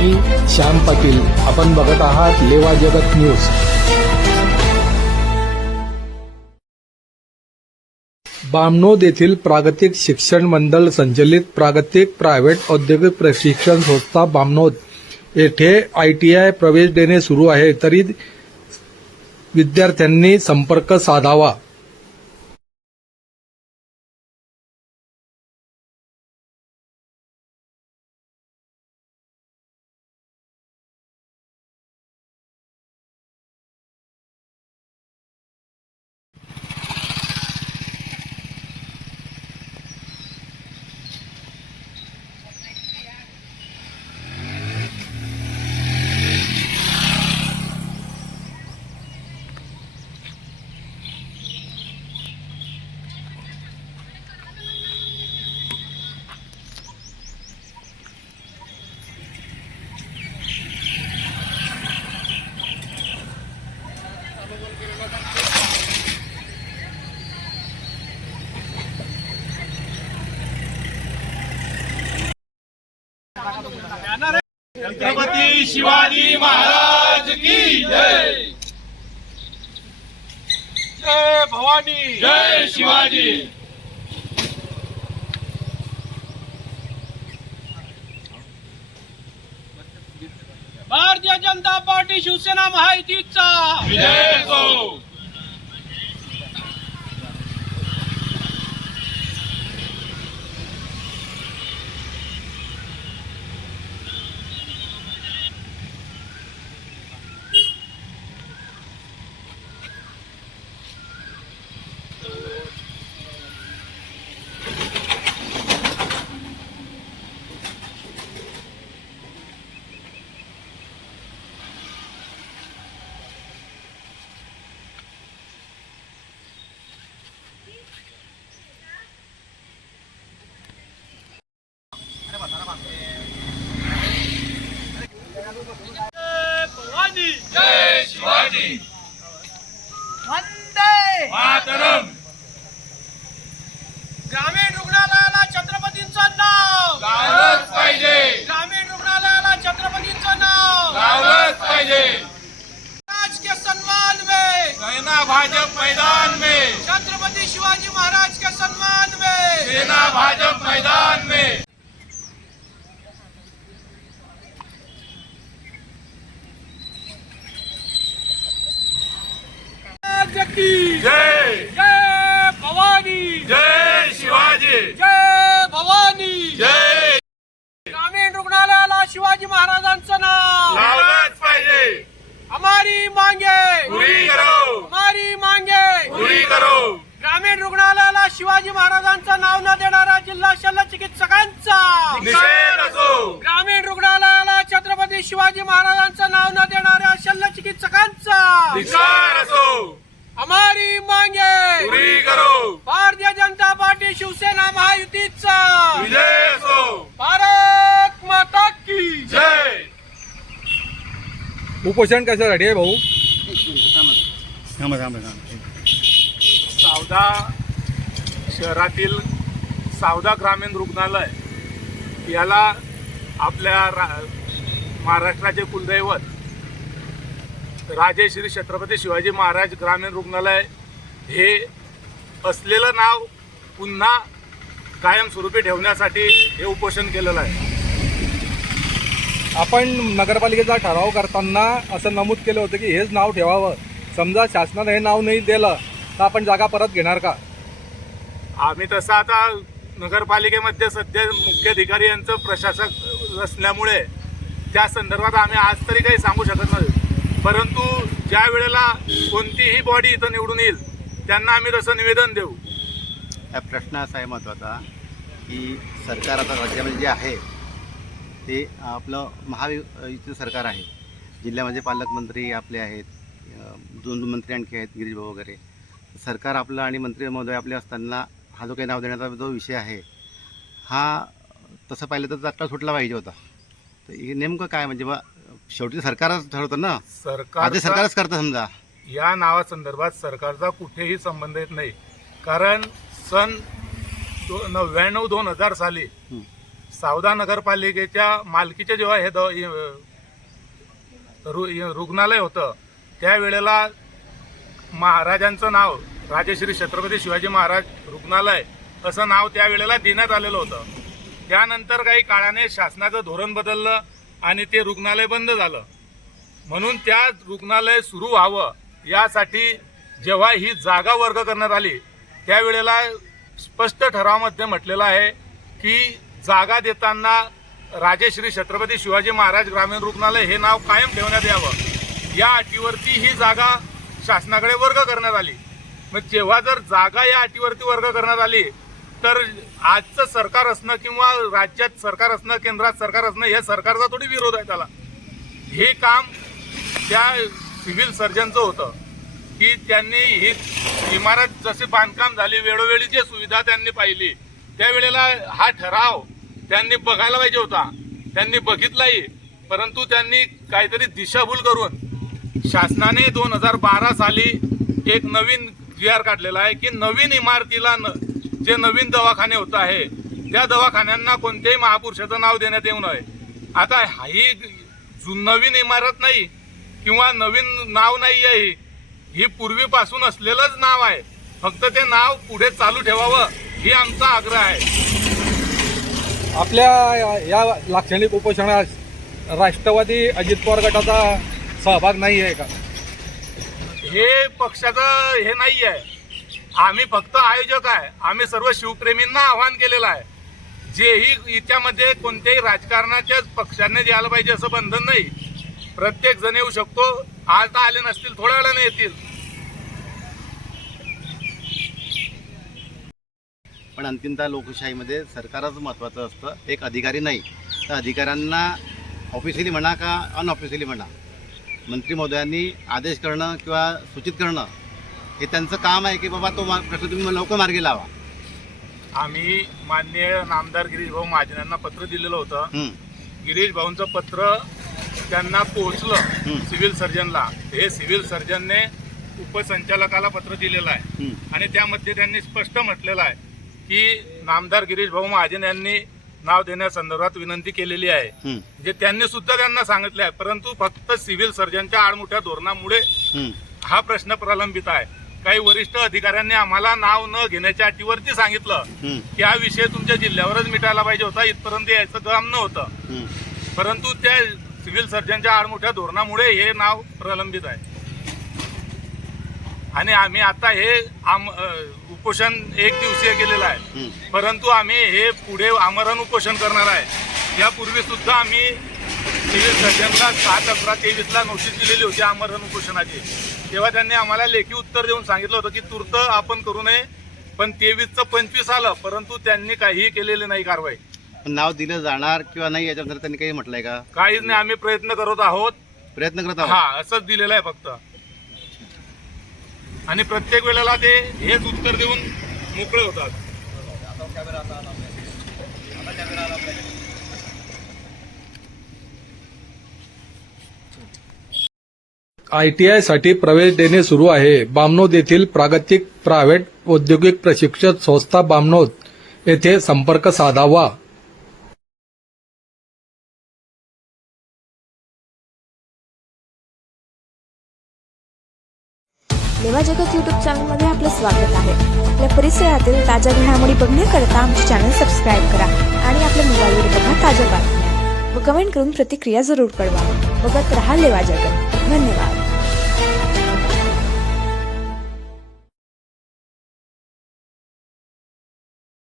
मी श्याम पाटील. आपण बघत आहात लेवा जगत न्यूज. बामनोद येथील प्रागतिक शिक्षण मंडळ संचलित प्रागतिक प्रायव्हेट औद्योगिक प्रशिक्षण संस्था बामनोद. येथे आय टी आय प्रवेश देणे सुरू आहे. तरी विद्यार्थ्यांनी संपर्क साधावा. छत्रपती शिवाजी महाराज की जय। जय भवानी। जय शिवाजी। भारतीय जनता पार्टी शिवसेना महायुतीचा। विजय असो जय भवानी जय शिवाजी वंदे मातरम. ग्रामीण रुग्णालयाला छत्रपतींचं नाव. गावलंच पाहिजे. ग्रामीण रुग्णालयाला छत्रपतींचं नाव. गावलंच पाहिजे. महाराज के सम्मान में. सेना भाजप मैदान में. छत्रपति शिवाजी महाराज के सम्मान में. सेना भाजप मैदान में. की जय। जय भवानी। जय शिवाजी। जय भवानी। जय। ग्रामीण रुग्णालयाला शिवाजी महाराजांचं नाव। गावलंच पाहिजे। हमारी मांगे। पुरी करो। हमारी मांगे। पुरी करो। ग्रामीण रुग्णालयाला शिवाजी महाराजांचं नाव न देणारा जिल्हा शल्य चिकित्सकांचा। निषेध असो। ग्रामीण रुग्णालयाला छत्रपती शिवाजी महाराजांचं नाव न देणाऱ्या शल्य चिकित्सकांचा। धिक्कार असो। हमारी मांगे। पुरी करो। भारतीय जनता पार्टी शिवसेना महायुतीचा। विजय असो। भारत माता की जय। उपोषण कशासाठी आहे भाऊ? सावदा शहरातील सावदा ग्रामीण रुग्णालय याला आपल्या रा महाराष्ट्राचे कुलदैवत राजे श्री छत्रपती शिवाजी महाराज ग्रामीण रुग्णालय हे असलेलं नाव पुन्हा कायमस्वरूपी ठेवण्यासाठी हे उपोषण केलेलं आहे. आपण नगरपालिकेचा ठराव करताना असं नमूद केलं होतं की हेच नाव ठेवावं. समजा शासनानं हे नाव नाही दिलं तर आपण जागा परत घेणार का? आम्ही तसं आता नगरपालिकेमध्ये सध्या मुख्याधिकारी यांचं प्रशासक असल्यामुळे त्या संदर्भात आम्ही आज तरी काही सांगू शकत नाही. परंतु ज्या वेळेला कोणतीही बॉडी इथं निवडून येईल त्यांना आम्ही तसं निवेदन देऊ. हा प्रश्न असा आहे महत्त्वाचा की सरकार आता राज्यामध्ये जे आहे ते आपलं महायुतीचं सरकार आहे. जिल्ह्यामध्ये पालकमंत्री आपले आहेत दोन दोन मंत्री आणखी आहेत गिरीशभाऊ वगैरे. सरकार आपलं आणि मंत्री महोदय आपले असताना हा जो काही नाव देण्याचा जो विषय आहे हा तसं पाहिलं तर चट्टा सुटला पाहिजे होता. तर हे नेमकं काय म्हणजे बा शेवटी सरकारच ठरवतं ना. आधी सरकार सरकारच करतं समजा. या नावासंदर्भात सरकारचा कुठेही संबंध येत नाही. कारण सन दो नव्याण्णव दोन हजार साली हं. सावदा नगरपालिकेच्या मालकीचे जेव्हा हे द- रु- रुग्णालय होतं त्यावेळेला महाराजांचं नाव राजश्री छत्रपती शिवाजी महाराज रुग्णालय असं नाव त्यावेळेला देण्यात आलेलं होतं. त्यानंतर काही काळाने शासनाचं धोरण बदललं आणि ते रुग्णालय बंद झालं. म्हणून त्या रुग्णालय सुरू व्हावं यासाठी जेव्हा ही जागा वर्ग करण्यात आली त्यावेळेला स्पष्ट ठरावामध्ये म्हटलेलं आहे की जागा देताना राजेश्री छत्रपती शिवाजी महाराज ग्रामीण रुग्णालय हे नाव कायम ठेवण्यात यावं. या अटीवरती ही जागा शासनाकडे वर्ग करण्यात आली. मग जेव्हा जर जागा या अटीवरती वर्ग करण्यात आली तर आजचं सरकार असणं किंवा राज्यात सरकार असणं केंद्रात सरकार असणं या सरकारचा थोडी विरोध आहे त्याला. हे काम त्या सिव्हिल सर्जनचं होतं की त्यांनी ही इमारत जसे बांधकाम झाली वेळोवेळी जे सुविधा त्यांनी पाहिली त्यावेळेला हा ठराव त्यांनी बघायला पाहिजे होता. त्यांनी बघितलाही परंतु त्यांनी काहीतरी दिशाभूल करून शासनाने दोन हजार बारा साली एक नवीन जी आर काढलेला आहे की नवीन इमारतीला न जे नवीन दवाखाने होत आहे त्या दवाखान्यांना कोणत्याही महापुरुषाचं नाव देण्यात येऊ नये. आता ही नवीन इमारत नाही किंवा नवीन नाव नाही आहे ही. ही पूर्वीपासून असलेलंच नाव आहे. फक्त ते नाव पुढे चालू ठेवावं ही आमचा आग्रह आहे. आपल्या या- या लाक्षणिक उपोषणात राष्ट्रवादी अजित पवार गटाचा सहभाग नाही आहे का? हे पक्षाचं हे नाही आहे आम्ही फक्त आयोजक आहे. आम्ही सर्व शिवप्रेमींना आवाहन केलेलं आहे. जेही याच्यामध्ये कोणत्याही राजकारणाच्याच पक्षाने द्यायला पाहिजे असं बंधन नाही. प्रत्येक जण येऊ शकतो. आज तर आले नसतील थोड्या वेळाने येतील. पण अंतिमतः लोकशाहीमध्ये सरकारच महत्त्वाचं असतं. एक अधिकारी नाही. तर अधिकाऱ्यांना ऑफिशियली म्हणा का अनऑफिशियली म्हणा मंत्री महोदयांनी आदेश करणं किंवा सूचित करणं हे त्यांचं काम आहे की बाबा तो प्रश्न तुम्ही लवकर मार्गी लावा. आम्ही माननीय नामदार गिरीश भाऊ महाजन यांना पत्र दिलेलं होतं. गिरीश भाऊंचं पत्र त्यांना पोहोचलं. सिव्हिल सर्जनला. हे सिव्हिल सर्जनने उपसंचालकाला पत्र दिलेलं आहे. आणि त्यामध्ये त्यांनी स्पष्ट म्हटलेलं आहे की नामदार गिरीश भाऊ महाजन यांनी नाव देण्यासंदर्भात विनंती केलेली आहे. जे त्यांनी सुद्धा त्यांना सांगितले आहे. परंतु फक्त सिव्हिल सर्जनच्या आडमोठ्या धोरणामुळे. हा प्रश्न प्रलंबित आहे. काही वरिष्ठ अधिकाऱ्यांनी आम्हाला नाव न घेण्याच्या अटीवरती सांगितलं की हा विषय तुमच्या जिल्ह्यावरच मिटायला पाहिजे होता इथपर्यंत यायचं काम नव्हतं. परंतु त्या सिव्हिल सर्जनच्या आडमोठ्या धोरणामुळे हे नाव प्रलंबित आहे. आणि आम्ही आता हे आम उपोषण एक दिवसीय केलेलं आहे. परंतु आम्ही हे पुढे आमरण उपोषण करणार आहे. यापूर्वी सुद्धा आम्ही सिव्हिल सर्जनला सात अकरा तेवीसला नोटीस दिलेली होती आमरण उपोषणाची तेव्हा त्यांनी आम्हाला लेखी उत्तर देऊन सांगितलं होतं की तूर्त आपण करू नये पण तेवीसचं पंचवीस आलं परंतु त्यांनी काहीही केलेली नाही कारवाई. पण नाव दिलं जाणार किंवा नाही याच्याबद्दल त्यांनी काही म्हटलंय का? काहीच नाही आम्ही प्रयत्न करत आहोत. प्रयत्न करत हा आहोत असंच दिलेलं आहे फक्त. आणि प्रत्येक वेळेला ते हेच उत्तर देऊन मोकळे होतात. आयटीआयसाठी प्रवेश देणे सुरू आहे. बामनोद येथील प्रागतिक प्रायव्हेट औद्योगिक प्रशिक्षण संस्था बामनोद येथे संपर्क साधावा. लेवा जगत यूट्यूब चॅनलमध्ये आपलं स्वागत आहे. आपल्या परिसरातील ताज्या घडामोडी बघण्याकरता आमचे चॅनल सबस्क्राईब करा आणि आपल्या मोबाईलवर बघा ताज्या बातम्या. व कमेंट करून प्रतिक्रिया जरूर कळवा. बघत रहा लेवा जगत. धन्यवाद.